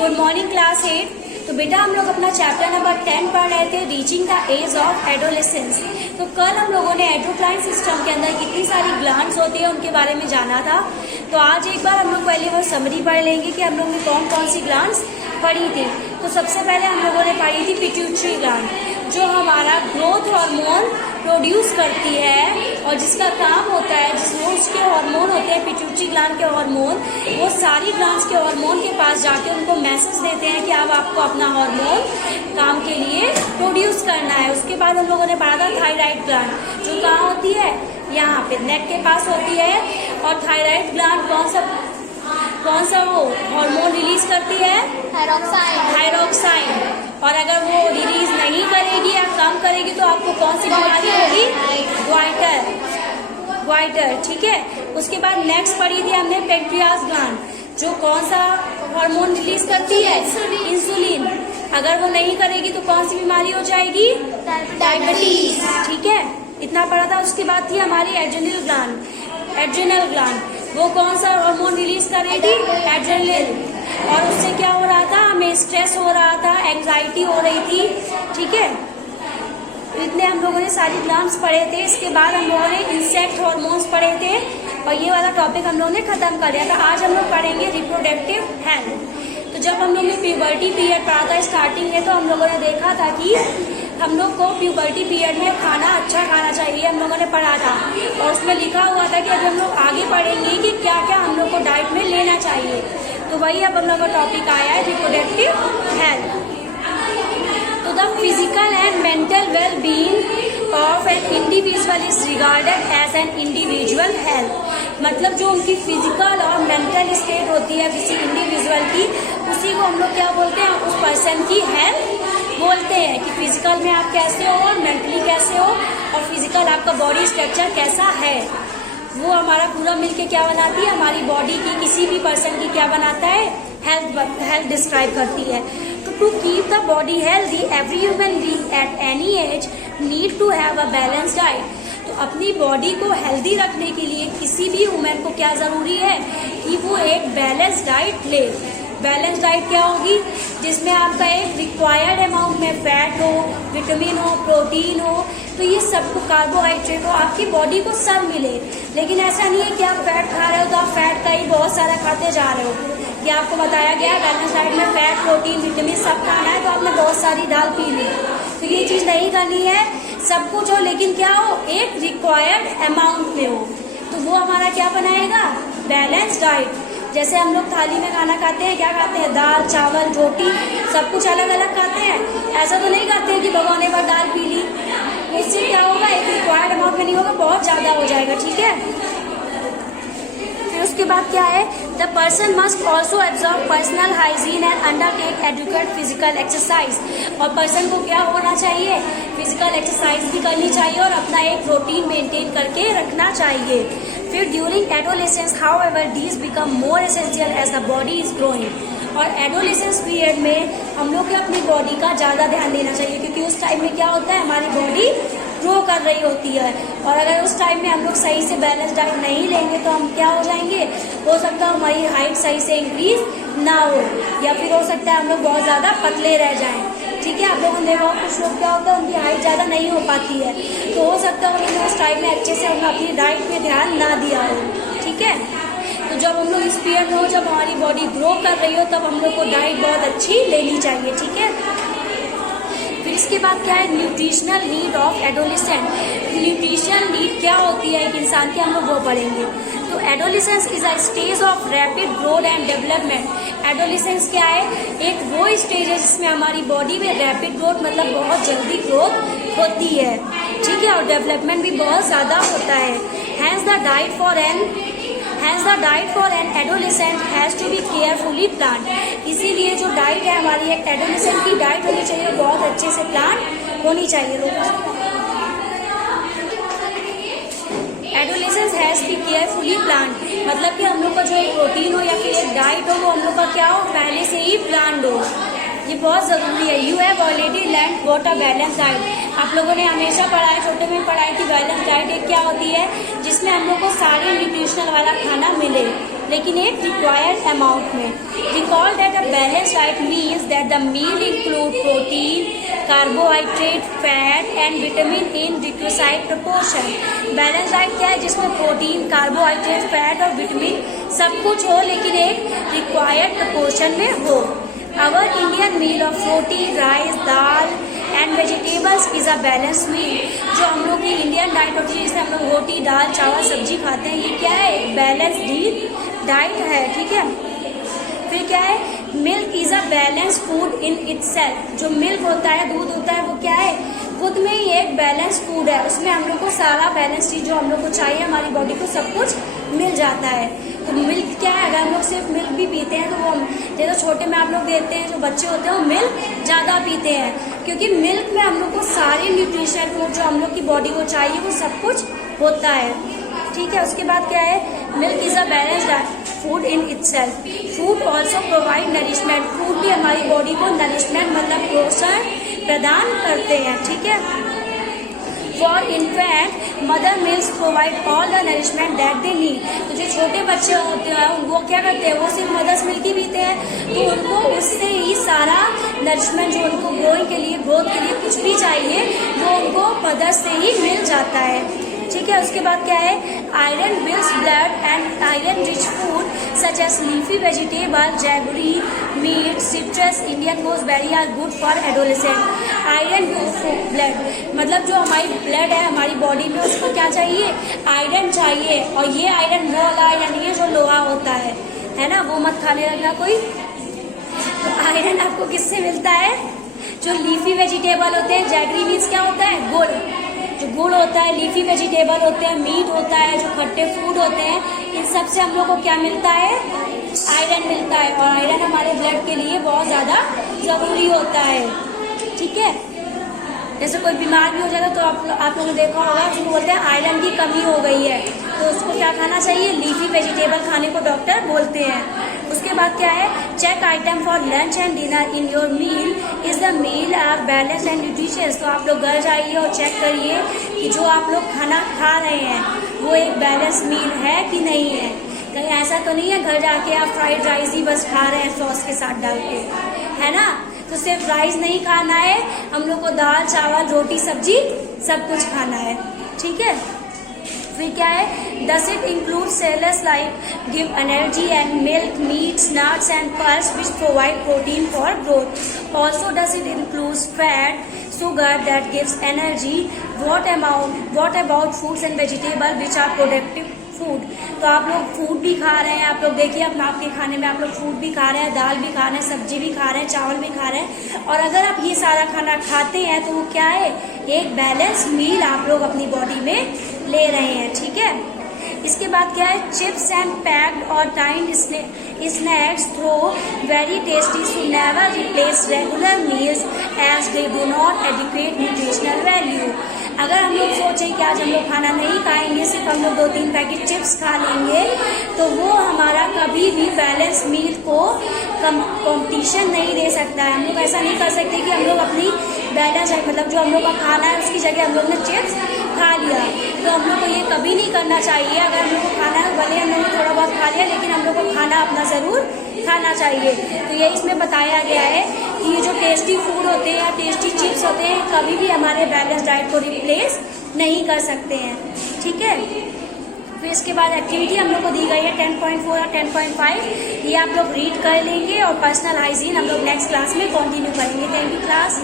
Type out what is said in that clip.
Good morning class 8। तो बेटा हम लोग अपना चैप्टर नंबर 10 पढ़ रहे थे, reaching the age of adolescence. तो कल हम लोगों ने एंडोक्राइन सिस्टम के अंदर कितनी सारी ग्लैंड्स होती है उनके बारे में जाना था। तो आज एक बार हम लोग पहले वो समरी पढ़ लेंगे कि हम लोग ने कौन कौन सी ग्लैंड्स पढ़ी थी। तो सबसे पहले हम लोगों ने पढ़ी थी पिट्यूटरी ग्लैंड, जो हमारा ग्रोथ हार्मोन प्रोड्यूस करती है और जिसका काम होता है, जिसमें उसके हार्मोन होते हैं पिट्यूटरी ग्लैंड के हार्मोन, वो सारी ग्लैंड्स के हार्मोन के पास जाके उनको मैसेज देते हैं कि अब आपको अपना हार्मोन काम के लिए प्रोड्यूस करना है। उसके बाद हम लोगों ने पढ़ा था थायराइड ग्लैंड, जो कहाँ होती है, यहाँ पे नेक के पास होती है। और थायराइड ग्लैंड कौन सा वो हार्मोन रिलीज करती है, थायरोक्साइन। और अगर वो रिलीज नहीं करेगी या कम करेगी तो आपको कौन सी बीमारी होगी, ग्वाइटर। ठीक है। उसके बाद नेक्स्ट पढ़ी थी हमने पेंक्रियास ग्लैंड, जो कौन सा हार्मोन रिलीज करती है, इंसुलिन। अगर वो नहीं करेगी तो कौन सी बीमारी हो जाएगी, डायबिटीज। ठीक है, इतना पढ़ा था। उसके बाद थी हमारी एड्रिनल ग्लैंड, वो कौन सा हार्मोन रिलीज करेगी, एड्रेनलिन। और उससे क्या हो रहा था, हमें स्ट्रेस हो रहा था, एंजाइटी हो रही थी। ठीक है, इतने हम लोगों ने सारी ग्लैंड्स पढ़े थे। इसके बाद हम लोगों ने इंसेक्ट हार्मोन्स पढ़े थे और ये वाला टॉपिक हम लोगों ने खत्म कर दिया था। आज हम लोग पढ़ेंगे रिप्रोडक्टिव हेल्थ। तो जब हम लोग ने प्यूबर्टी पीरियड पढ़ा था स्टार्टिंग में, तो हम लोगों ने देखा था कि हम लोग को प्यूबर्टी पीरियड में खाना अच्छा खाना चाहिए, हम लोगों ने पढ़ा था। और उसमें लिखा हुआ था कि अब हम लोग आगे पढ़ेंगे कि क्या क्या हम लोग को डाइट में लेना चाहिए। तो वही अब हम लोग का टॉपिक आया है, रिप्रोडक्टिव हेल्थ। तो the physical and mental well being of an individual is regarded as an individual health. मतलब जो उनकी फिजिकल और मेंटल स्टेट होती है किसी इंडिविजुअल की, उसी को हम लोग क्या बोलते हैं, उस पर्सन की हेल्थ बोलते हैं। कि फिजिकल में आप कैसे हो और मेंटली कैसे हो, और फिजिकल आपका बॉडी स्ट्रक्चर कैसा है, वो हमारा पूरा मिलके क्या बनाती है, हमारी बॉडी की, किसी भी पर्सन की क्या बनाता है, हेल्थ डिस्क्राइब करती है। तो to keep the body healthy, every human being at any age need to have a balance diet. तो अपनी बॉडी को हेल्दी रखने के लिए किसी भी वुमेन को क्या जरूरी है कि वो एक बैलेंस डाइट ले। बैलेंस डाइट क्या होगी, जिसमें आपका एक रिक्वायर्ड अमाउंट में फैट हो, विटामिन हो, प्रोटीन हो, तो ये सबको, कार्बोहाइड्रेट हो, आपकी बॉडी को सब मिले। लेकिन ऐसा नहीं है कि आप फैट खा रहे हो तो आप फैट का ही बहुत सारा खाते जा रहे हो। कि आपको बताया गया बैलेंस डाइट में फैट, प्रोटीन, विटामिन सब खाना है, तो आपने बहुत सारी दाल पी ली। तो ये चीज नहीं करनी है, सब कुछ हो लेकिन क्या हो, एक रिक्वायर्ड अमाउंट में हो। तो वो हमारा क्या बनाएगा, बैलेंस डाइट। जैसे हम लोग थाली में खाना खाते हैं, क्या खाते हैं, दाल, चावल, रोटी, सब कुछ अलग अलग खाते हैं। ऐसा तो नहीं करते हैं कि भगवान ने बार दाल पी ली। इससे क्या होगा, एक रिक्वायर्ड अमाउंट में नहीं होगा, बहुत ज्यादा हो जाएगा। ठीक है। फिर उसके बाद क्या है, the person must also observe personal hygiene and undertake adequate physical exercise. और पर्सन को क्या होना चाहिए, फिजिकल एक्सरसाइज भी करनी चाहिए और अपना एक रूटीन मेंटेन करके रखना चाहिए। फिर during adolescence however these become more essential as the body is growing. और एडोलेसेंस पीरियड में हम लोग को अपनी बॉडी का ज्यादा ध्यान देना चाहिए, क्योंकि उस टाइम में क्या होता है, हमारी बॉडी ग्रो कर रही होती है। और अगर उस टाइम में हम लोग सही से बैलेंस डाइट नहीं लेंगे तो हम क्या हो जाएंगे, हो सकता है हमारी हाइट सही से इंक्रीज ना हो, या फिर हो सकता है हम लोग बहुत ज्यादा पतले रह जाएं। ठीक है, आप लोगों ने देखा कुछ लोग क्या होता है, उनकी हाइट ज्यादा नहीं हो पाती है, तो हो सकता है उन्होंने उस टाइम में अच्छे से अपनी डाइट में ध्यान ना दिया हो। ठीक है। तो जब हम लोग इस पीरियड में हो, जब हमारी बॉडी ग्रो कर रही हो, तब हम लोग को डाइट बहुत अच्छी लेनी चाहिए। ठीक है। फिर इसके बाद क्या है, nutritional need of adolescent. Nutritional need क्या होती है एक इंसान की, हम लोग वो पढ़ेंगे। तो adolescence is a stage of rapid growth and development. Adolescence क्या है, एक वो स्टेज है जिसमें हमारी बॉडी में रैपिड ग्रोथ, मतलब बहुत जल्दी ग्रोथ होती है। ठीक है। और डेवलपमेंट भी बहुत ज्यादा होता है। Hence the diet for an adolescent has to be carefully plan. इसीलिए जो डाइट है हमारी, एक एडोलेसेंट की डाइट होनी चाहिए, बहुत अच्छे से प्लान होनी चाहिए। Adolescence has B carefully plan, मतलब कि हम लोग का जो एक प्रोटीन हो या फिर एक डाइट हो, वो हम लोग का क्या हो, पहले से ही प्लान हो। ये बहुत जरूरी है। You have already learn what a balance diet. आप लोगों ने हमेशा पढ़ा है, छोटे में पढ़ाई थी, बैलेंस डाइट एक क्या होती है, जिसमें हम लोग को सारे न्यूट्रिशनल वाला खाना मिले। लेकिन एक रिक्वायर्ड अमाउंट में। Recall that a balance diet means that the meal include protein, carbohydrate, fat and vitamin in required proportion. Balance diet क्या है? जिसमें प्रोटीन, कार्बोहाइड्रेट, फैट और विटामिन सब कुछ हो, लेकिन एक रिक्वायर्ड प्रोपोर्शन में हो। Our Indian meal of roti, rice, dal and vegetables is a balance meal. जो हम लोग की इंडियन डाइट होती है, जिसमें हम लोग रोटी, दाल, चावल, सब्जी खाते हैं, ये क्या है? एक बैलेंस डाइट है, ठीक है। फिर क्या है? Milk is a balance food in itself. जो मिल्क होता है, दूध होता है, वो क्या है? खुद में ही एक बैलेंस फूड है। उसमें हम लोग को सारा बैलेंस चीज जो हम लोग को चाहिए हमारी बॉडी को सब कुछ मिल जाता है। तो मिल्क क्या है? अगर हम लोग सिर्फ मिल्क भी पीते हैं तो वो जैसे छोटे में आप लोग देते हैं, जो बच्चे होते हैं वो मिल्क ज़्यादा पीते हैं, क्योंकि मिल्क में हम लोग को सारे न्यूट्रिशन फूड जो हम लोग की बॉडी को चाहिए वो सब कुछ होता है, ठीक है। उसके बाद क्या है? Milk is a balanced food in itself. Food also provide nourishment. Food भी हमारी बॉडी को नरिशमेंट मतलब पोषण प्रदान करते हैं, ठीक है। For in fact mother milk provide all the nourishment that they need. तो जो छोटे बच्चे होते हैं वो क्या करते हैं? वो सिर्फ मदर्स मिल्क ही पीते हैं, तो उनको उससे ही सारा नरिशमेंट जो उनको ग्रोथ के लिए कुछ भी चाहिए वो उनको मदर्स से ही मिल जाता है, ठीक है। उसके बाद क्या है? Iron builds blood and iron rich food such as leafy vegetable, jaggery, meat, citrus, Indian gooseberry are good for adolescent. Iron builds blood मतलब जो हमारी ब्लड है हमारी बॉडी में, उसको क्या चाहिए? आयरन चाहिए। और ये आयरन वो वाला आयरन ये जो लोहा होता है ना, वो मत खाने लगना कोई। तो आयरन आपको किससे मिलता है? जो लीफी वेजिटेबल होते हैं। जैगरी मीन्स क्या होता है? गुड़। जो गुड़ होता है, लीफी वेजिटेबल होते हैं, मीट होता है, जो खट्टे फूड होते हैं, इन सब से हम लोग को क्या मिलता है? आयरन मिलता है। और आयरन हमारे ब्लड के लिए बहुत ज़्यादा ज़रूरी होता है, ठीक है। जैसे कोई बीमार भी हो जाता है तो आप लोगों ने देखा होगा, उसको बोलते हैं आयरन की कमी हो गई है, तो उसको क्या खाना चाहिए? लीफी वेजिटेबल खाने को डॉक्टर बोलते हैं। उसके बाद क्या है? Check item for lunch and dinner in your meal is the meal are balance and nutritious. तो आप लोग घर जाइए और चेक करिए कि जो आप लोग खाना खा रहे हैं वो एक बैलेंस मील है कि नहीं है। कहीं ऐसा तो नहीं है घर जाके आप फ्राइड राइस ही बस खा रहे हैं सॉस के साथ डाल के, है ना। तो सिर्फ राइस नहीं खाना है, हम लोग को दाल, चावल, रोटी, सब्जी सब कुछ खाना है, ठीक है। फिर क्या है? Does it include cellulose like give energy and milk, meats, nuts and pulse which provide protein for growth? Also does it include fat, sugar that gives energy? What about fruits and vegetables which are productive food? तो आप लोग food भी खा रहे हैं, आप लोग देखिए अपना आपके खाने में आप लोग फूड भी खा रहे हैं, दाल भी खा रहे हैं, सब्जी भी खा रहे हैं, चावल भी खा रहे हैं। और अगर आप ये सारा खाना खाते हैं तो वो क्या है? एक बैलेंस मील आप लोग अपनी बॉडी में ले रहे हैं, ठीक है। इसके बाद क्या है? Chips and packed or tinned snacks though very tasty so never replace regular meals as they do not adequate nutritional value. अगर हम लोग सोचें कि आज हम लोग खाना नहीं खाएंगे, सिर्फ हम लोग 2-3 पैकेट चिप्स खा लेंगे, तो वो हमारा कभी भी बैलेंस मील को कंपटीशन नहीं दे सकता है। हम लोग ऐसा नहीं कर सकते कि हम लोग अपनी बैलेंस मतलब जो हम लोग का खाना है उसकी जगह हम लोग ने चिप्स खा लिया। तो हम लोग को ये कभी नहीं करना चाहिए। अगर हम लोग को खाना है भले हम लोग ने थोड़ा बहुत खा लिया, लेकिन हम लोग को खाना अपना ज़रूर खाना चाहिए। तो ये इसमें बताया गया है कि ये जो टेस्टी फूड होते हैं या टेस्टी चिप्स होते हैं कभी भी हमारे बैलेंस डाइट को रिप्लेस नहीं कर सकते हैं, ठीक है। फिर इसके बाद एक्टिविटी हम लोग को दी गई है 10.4 और 10.5, ये आप लोग रीड कर लेंगे और पर्सनल हाइजीन हम लोग नेक्स्ट क्लास में कंटिन्यू करेंगे। Thank you class.